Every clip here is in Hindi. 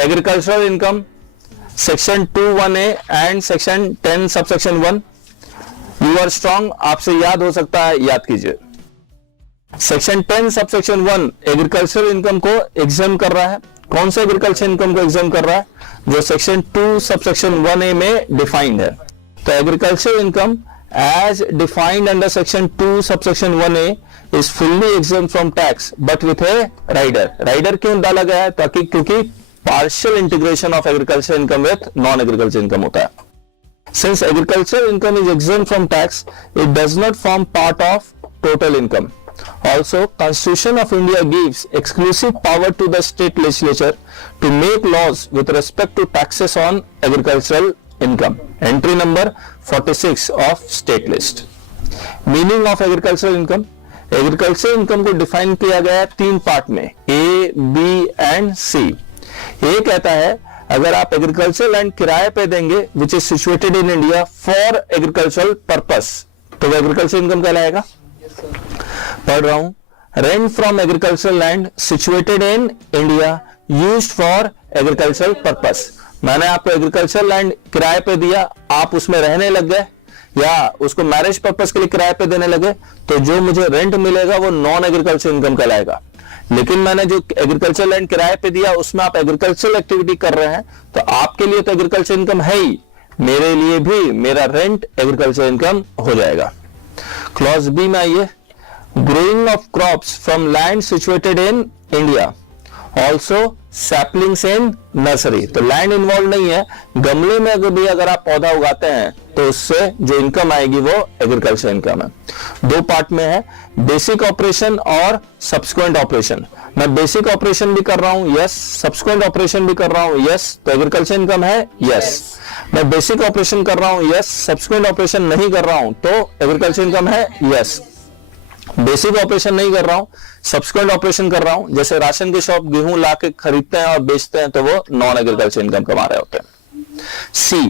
Agricultural income section 2(1)(a) and section 10 subsection 1। You are strong, आपसे याद हो सकता है, याद कीजिए। सेक्शन 10 सबसेक्शन 1 एग्रीकल्चरल इनकम को एग्जाम कर रहा है। कौन सा एग्रीकल्चर इनकम को एग्जाम कर रहा है? जो सेक्शन 2 सबसेक्शन 1(a) में डिफाइंड है। तो agriculture income as defined under section 2 subsection 1(a) is fully exempt from tax but with a rider क्यों डाला गया है? ताकि क्योंकि partial integration of agriculture income with non agriculture income होता है। Since agriculture income is exempt from tax, it does not form part of total income. Also, Constitution of India gives exclusive power to the state legislature to make laws with respect to taxes on agricultural income. Entry number 46 of state list. Meaning of agricultural income. Agriculture income को डिफाइन किया गया है 3 पार्ट में, A, B एंड C। ये कहता है अगर आप एग्रीकल्चर लैंड किराए पे देंगे which is situated in India for agricultural purpose, तो वो एग्रीकल्चर इनकम कहलाएगा। पढ़ रहा हूं, rent from agriculture land situated in India used for agricultural purpose. मैंने आपको एग्रीकल्चर लैंड किराए पे दिया, आप उसमें रहने लग गए या उसको मैरिज पर्पस के लिए किराए पे देने लगे, तो जो मुझे रेंट मिलेगा वो नॉन एग्रीकल्चर इनकम कहलाएगा। लेकिन मैंने जो एग्रीकल्चर लैंड किराए पे दिया उसमें आप एग्रीकल्चरल एक्टिविटी कर रहे हैं, तो आपके लिए तो एग्रीकल्चर इनकम है ही, मेरे लिए भी मेरा रेंट एग्रीकल्चर इनकम हो जाएगा। क्लॉज बी में आइए, growing of crops from land situated in India also saplings in nursery. तो लैंड इन्वॉल्व नहीं है, गमले में अगर आप पौधा उगाते हैं तो उससे जो इनकम आएगी वो एग्रीकल्चर इनकम है। 2 पार्ट में है, बेसिक ऑपरेशन और सब्सिक्वेंट ऑपरेशन। मैं बेसिक ऑपरेशन भी कर रहा हूं, यस। सब्सिक्वेंट ऑपरेशन भी कर रहा हूं, यस। तो एग्रीकल्चर इनकम है, यस। मैं बेसिक ऑपरेशन कर रहा हूं, यस। सब्सिक्वेंट ऑपरेशन नहीं कर रहा हूं तो एग्रीकल्चर इनकम है, यस। बेसिक ऑपरेशन नहीं कर रहा हूं, सब्सिक्वेंट ऑपरेशन कर रहा हूं, जैसे राशन की शॉप गेहूं लाके खरीदते हैं और बेचते हैं तो वो नॉन एग्रीकल्चर इनकम कमा रहे होते हैं। See,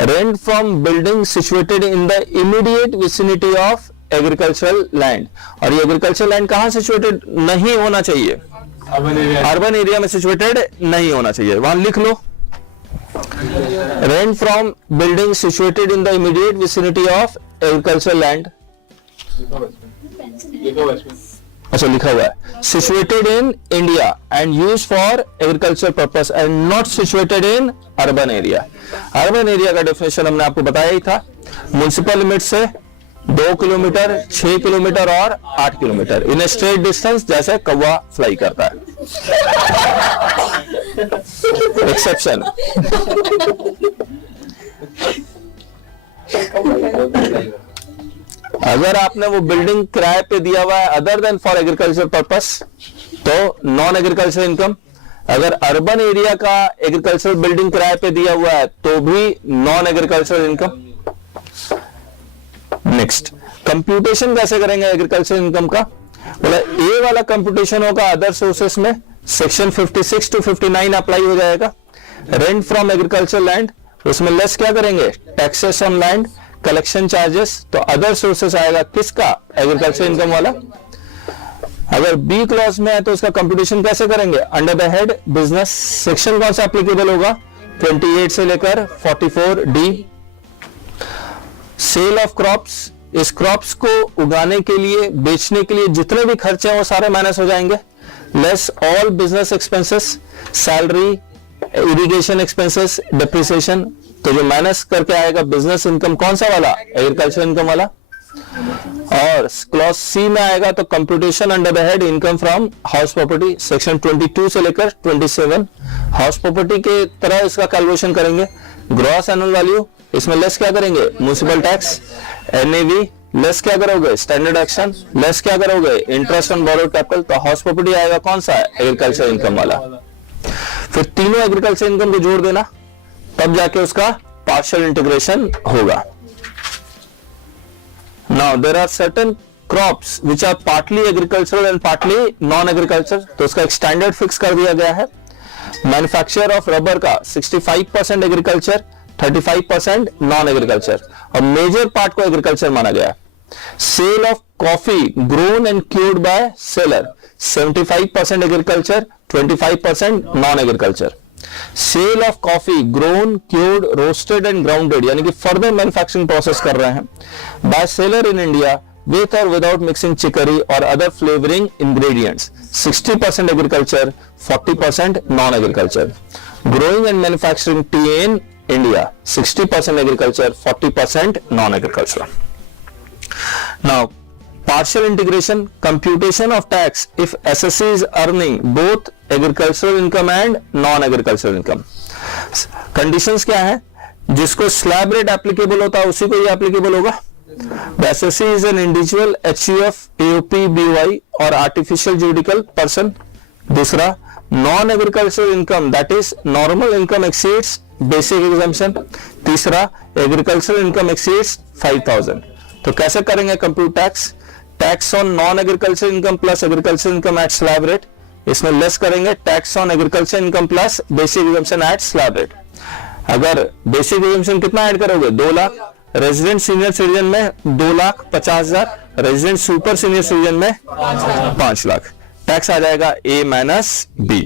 rent from building situated in the immediate vicinity of agricultural land. और ये एग्रीकल्चर लैंड कहां सिचुएटेड नहीं होना चाहिए? अर्बन एरिया में सिचुएटेड नहीं होना चाहिए, वहां लिख लो। Rent from building situated in the immediate vicinity of agriculture land, अच्छा लिखा हुआ है, situated in India and use for agriculture purpose and not situated in urban area. Urban area का डेफिनेशन हमने आपको बताया ही था, म्युनिसिपल लिमिट से 2 किलोमीटर, 6 किलोमीटर और 8 kilometre in a straight distance, जैसे कौवा फ्लाई करता है। एक्सेप्शन, अगर आपने वो बिल्डिंग किराए पे दिया हुआ है other than for agriculture purpose तो नॉन एग्रीकल्चर इनकम। अगर अर्बन एरिया का एग्रीकल्चर बिल्डिंग किराए पे दिया हुआ है तो भी non agriculture income. Next, computation कैसे करेंगे एग्रीकल्चर इनकम का? बोला ए वाला कंप्यूटेशन होगा अदर सोर्सेस में, सेक्शन 56 to 59 अप्लाई हो जाएगा। रेंट फ्रॉम एग्रीकल्चर लैंड, उसमें लेस क्या करेंगे? Taxes on land, collection charges, तो अदर सोर्सेस आएगा किसका? एग्रीकल्चर इनकम वाला। अगर बी क्लॉज में है तो उसका कंप्यूटेशन कैसे करेंगे? Under the head business, section कौन सा एप्लीकेबल होगा? 28 से लेकर 44D। सेल ऑफ क्रॉप्स, इस क्रॉप्स को उगाने के लिए, बेचने के लिए जितने भी खर्चे हैं वो सारे माइनस हो जाएंगे। Less all business expenses, salary, irrigation expenses, depreciation, तो जो माइनस करके आएगा बिजनेस इनकम कौन सा वाला? एग्रीकल्चर इनकम वाला। और क्लॉज सी में आएगा तो computation under the head income from house property, section 22 से लेकर 27 हाउस प्रॉपर्टी के तरह इसका कैलकुलेशन करेंगे। ग्रॉस एनुअल वैल्यू, इसमें लेस क्या करेंगे? Municipal tax. एनएवी लेस क्या करोगे? Standard action. लेस क्या करोगे? Interest on borrowed capital. तो हाउस प्रॉपर्टी आएगा कौन सा? एग्रीकल्चर इनकम वाला। फिर तीनों एग्रीकल्चर इनकम को जोड़ देना, तब जाके उसका पार्शियल इंटीग्रेशन होगा। Now there are certain crops which are partly agricultural and partly non-agriculture, तो उसका एक स्टैंडर्ड फिक्स कर दिया गया है। मैन्युफैक्चर ऑफ रबर का 65% एग्रीकल्चर, 35% नॉन एग्रीकल्चर, और मेजर पार्ट को एग्रीकल्चर माना गया है। Sale of coffee grown and cured by seller, 75% agriculture, 25% non agriculture. Sale of coffee grown, cured, roasted and grounded, यानी कि फर्दर मैन्युफैक्चरिंग प्रोसेस कर रहे हैं by seller in India with or without mixing chicory or other flavoring ingredients. 60% agriculture, 40% non-agriculture. Growing and manufacturing tea in India, 60% agriculture, 40% non-agriculture. Now, partial integration, computation of tax if SSC is earning both agricultural income and non-agricultural income. Conditions क्या है? जिसको slab rate applicable होता है उसी को ये applicable होगा. The SSC is an individual HUF, AOP, BY or artificial juridical person. दूसरा, non-agricultural income that is normal income exceeds basic exemption. तीसरा, agricultural income exceeds 5,000. तो कैसे करेंगे compute tax? Tax on non-agricultural income plus agricultural income at slab rate. इसमें less करेंगे tax on agricultural income plus basic exemption at slab rate. अगर basic exemption कितना ऐड करोगे? 2 लाख. रेजिडेंट सीनियर सिटीजन में 2,50,000, रेजिडेंट सुपर सीनियर सिटीजन में 5 लाख. टैक्स आ जाएगा A - B.